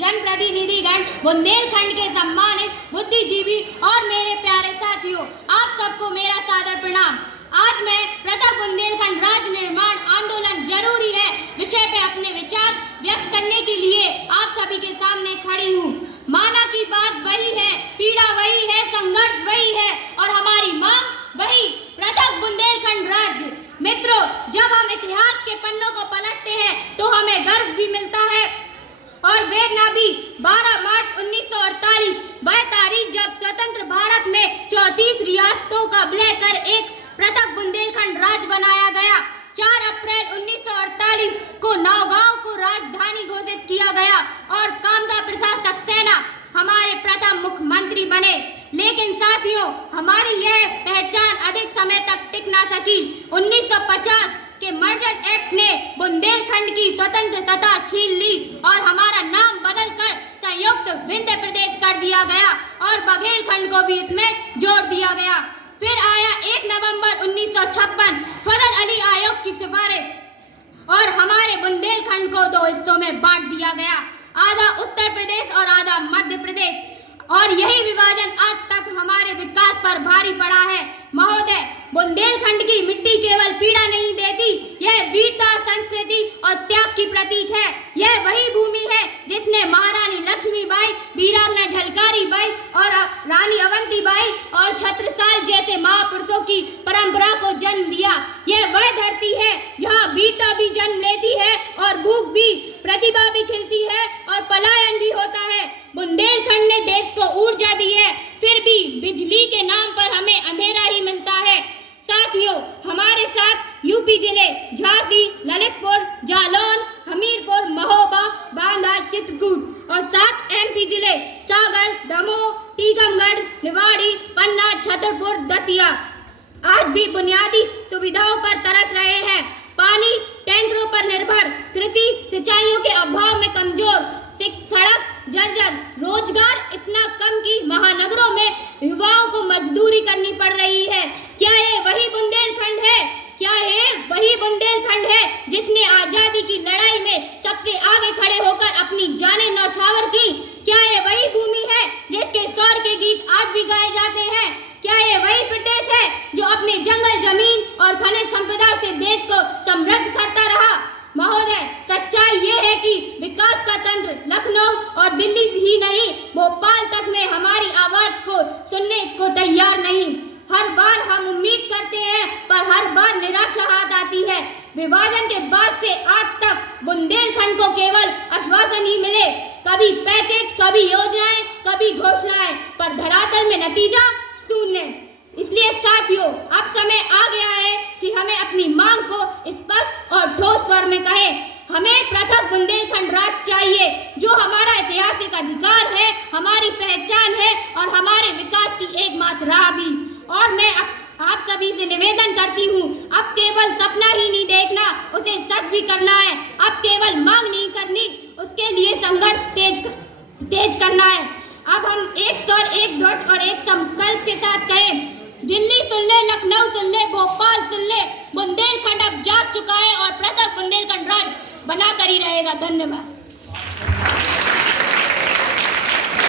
जनप्रतिनिधिगण, बुंदेलखंड के सम्मानित बुद्धिजीवी और मेरे प्यारे साथियों, आप सबको मेरा सादर प्रणाम। आज मैं पृथक बुंदेलखंड राज्य निर्माण आंदोलन जरूरी है विषय पे अपने विचार व्यक्त करने के लिए आप सभी के सामने खड़ी हूँ। माना की बात वही है, पीड़ा वही है, संघर्ष वही है और हमारी मांग वही, पृथक बुंदेलखंड राज्य। मित्रों, जब हम इतिहास के पन्नों को पलटते हैं तो हमें गर्व भी मिलता है और वेदना भी। 12 मार्च 1948 वह तारीख जब स्वतंत्र भारत में 34 रियासतों का विलय कर एक पृथक बुंदेलखंड राज्य बनाया गया। 4 अप्रैल 1948 को नौगांव को राजधानी घोषित किया गया और कामदा प्रसाद सक्सेना हमारे प्रथम मुख्यमंत्री बने। लेकिन साथियों, हमारी यह पहचान अधिक समय तक टिक ना सकी। 1950 के मर्जर एक्ट ने बुंदेलखंड की स्वतंत्रता छीन ली और हमारा नाम बदलकर संयुक्त विंध्य प्रदेश कर दिया गया और बघेलखंड को भी इसमें जोड़ दिया गया। फिर आया 1 नवंबर 1956 फजल अली आयोग की सिफारिश और हमारे बुंदेलखंड को 2 हिस्सों में बांट दिया गया, आधा उत्तर प्रदेश और आधा मध्य प्रदेश। और यही विभाजन आज तक हमारे विकास पर भारी पड़ा है। महोदय, बुंदेलखंड की मिट्टी केवल पीड़ा नहीं देती, यह वीरता, संस्कृति और त्याग की प्रतीक है। यह वही भूमि है जिसने महारानी लक्ष्मीबाई, वीरांगना झलकारी बाई और रानी अवंतीबाई और छत्रसाल जैसे महापुरुषों की परंपरा को जन्म दिया। यह वह धरती है जहाँ वीरता भी जन्म लेती है और भूख भी, प्रतिभा भी खिलती है और पलायन भी होता है। बुंदेलखंड ने देश को ऊर्जा दी है, फिर भी बिजली के नाम पर हमें अंधेरा ही मिलता है। साथियों, हमारे साथ यूपी जिले झांसी, ललितपुर, जालौन, हमीरपुर, महोबा, बांदा, चित्रकूट और 7 एमपी जिले सागर, दमोह, टीकमगढ़, निवाड़ी, पन्ना, छतरपुर, दतिया आज भी बुनियादी सुविधाओं पर तरस रहे हैं। पानी टैंकरों पर निर्भर, कृषि सिंचाइयों के अभाव में कमजोर, सड़क जर्जर, रोजगार इतना कम कि महानगरों में युवाओं को मजदूरी करनी पड़ रही है। क्या ये वही बुंदेलखंड है? क्या ये वही बुंदेलखंड है जिसने आजादी की लड़ाई में सबसे आगे खड़े होकर अपनी जानें न्यौछावर की? क्या ये वही भूमि है जिसके स्वर के गीत आज भी गाए जाते हैं? क्या ये वही प्रदेश है जो अपने जंगल, जमीन और खनिज संपदा से देश को समृद्ध करता रहा? महोदय, सच्चाई ये है कि विकास का तंत्र लखनऊ और दिल्ली ही नहीं, भोपाल तक में हमारी आवाज को सुनने को तैयार नहीं। हर बार हम उम्मीद करते हैं पर हर बार निराशा हाथ आती है। विभाजन के बाद से आज तक बुंदेलखंड को केवल आश्वासन ही मिले, कभी पैकेज, कभी योजनाएं, कभी घोषणाएं, पर धरातल में नतीजा शून्य। इसलिए साथियों, अब समय आ गया है कि हमें अपनी मांग को स्पष्ट और ठोस स्वर में कहें। हमें पृथक बुंदेलखंड राज्य चाहिए जो हमारा ऐतिहासिक अधिकार है, हमारी पहचान है और हमारे विकास की एकमात्र राह भी। और मैं आप सभी से निवेदन करती हूँ, अब केवल सपना ही नहीं देखना, उसे सच भी करना है। अब केवल मांग नहीं करनी, उसके लिए संघर्ष तेज करना है। अब हम एक स्वर, एक ध्वज और एक संकल्प के साथ कहें, दिल्ली सुन ले, लखनऊ सुन ले, भोपाल सुन ले, बुंदेलखंड अब जाग चुका है और पृथक बुंदेलखंड राज्य बना कर ही रहेगा। धन्यवाद।